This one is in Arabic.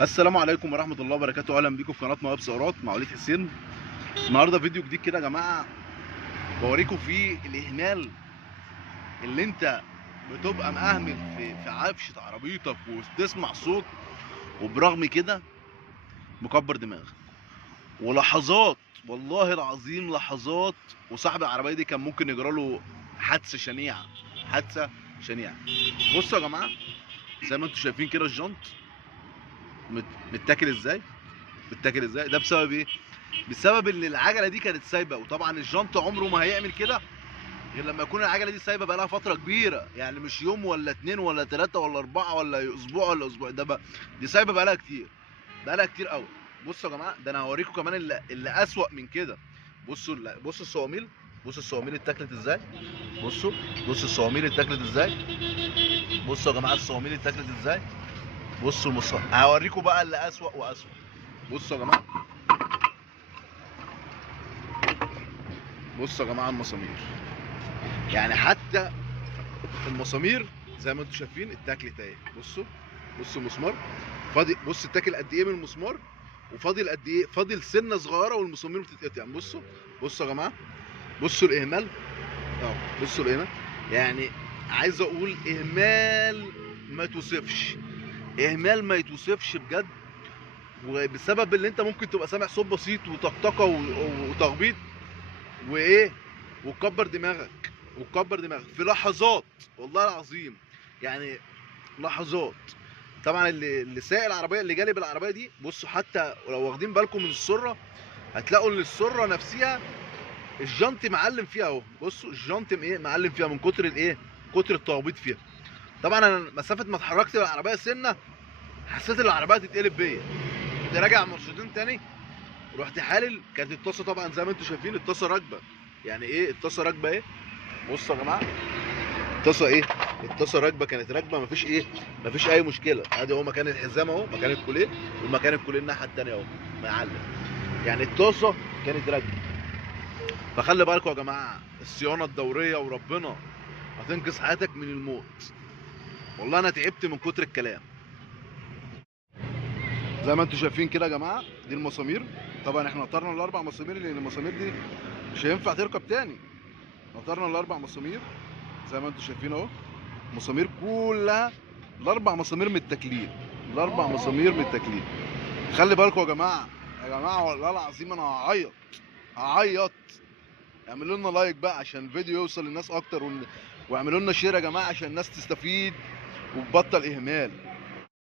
السلام عليكم ورحمة الله وبركاته. أهلا بيكم في قناة مواهب سهرات مع وليد حسين. النهارده فيديو جديد كده يا جماعة، بوريكم فيه الإهمال اللي أنت بتبقى مأهمل في عفشة عربيتك وتسمع صوت، وبرغم كده مكبر دماغك. ولحظات، والله العظيم لحظات، وصاحب العربية دي كان ممكن يجرى له حادثة شنيعة. حادثة شنيعة. بصوا يا جماعة، زي ما انتم شايفين كده الجنط متاكل ازاي. متاكل ازاي ده بسبب ايه؟ بسبب ان العجله دي كانت سايبه. وطبعا الجنط عمره ما هيعمل كده غير لما يكون العجله دي سايبه بقالها فتره كبيره، يعني مش يوم ولا اتنين ولا تلاته ولا اربعه ولا اسبوع ولا اسبوع، ده بقى دي سايبه بقالها كتير، بقالها كتير قوي. بصوا يا جماعه، ده انا هوريكم كمان اللي اسوأ من كده. بصوا بصوا الصواميل، بصوا الصواميل اتاكلت ازاي. بصوا، بصوا الصواميل اتاكلت ازاي. بصوا يا جماعه الصواميل اتاكلت ازاي. بصوا المصاب، هوريكم بقى اللي اسوأ واسوأ. بصوا يا جماعه، بصوا يا جماعه المسامير، يعني حتى المسامير زي ما انتم شايفين اتاكلت اهي. بصوا، بصوا المسمار فاضي، بص اتاكل قد ايه من المسمار، وفاضل قد ايه، فاضل سنه صغيره والمسامير بتتقطع. بصوا، بصوا يا جماعه، بصوا الاهمال اهو، بصوا الاهمال. يعني عايز اقول اهمال ما توصفش، اهمال ما يتوصفش بجد. وبسبب اللي انت ممكن تبقى سامع صوت بسيط وطقطقه وتخبيط وايه، وتكبر دماغك، وتكبر دماغك في لحظات، والله العظيم يعني لحظات. طبعا اللي سايق العربيه، اللي جالب العربيه دي، بصوا حتى لو واخدين بالكم من السره، هتلاقوا ان السره نفسها الجنط معلم فيها اهو. بصوا الجنط ايه، معلم فيها من كتر الايه، كتر التخبيط فيها. طبعا انا مسافه ما اتحركت بالعربيه سنه، حسيت ان العربيه تتقلب بيا. كنت راجع مرشدين تاني، رحت حالل، كانت الطاسه طبعا زي ما انتم شايفين الطاسه راكبه. يعني ايه الطاسه راكبه ايه؟ بصوا يا جماعه الطاسه ايه، الطاسه راكبه، كانت راكبه، مفيش ايه، مفيش اي مشكله. ادي اهو مكان الحزام اهو، مكان الكوليه، ومكان الكوليه الناحيه الثانيه اهو معلم. يعني الطاسه كانت راكبه. فخلي بالكم يا جماعه، الصيانه الدوريه وربنا هتنقذ حياتك من الموت. والله انا تعبت من كتر الكلام. زي ما انتم شايفين كده يا جماعه، دي المسامير. طبعا احنا نطرنا الاربع مسامير لان المسامير دي مش هينفع تركب تاني. نطرنا الاربع مسامير زي ما انتم شايفين اهو، مسامير كلها، الاربع مسامير متاكلين، الاربع مسامير متاكلين. خلي بالكم يا جماعه، يا جماعه والله العظيم انا هعيط، هعيط. اعملوا لنا لايك بقى عشان الفيديو يوصل للناس اكتر، واعملوا لنا شير يا جماعه عشان الناس تستفيد وتبطل اهمال.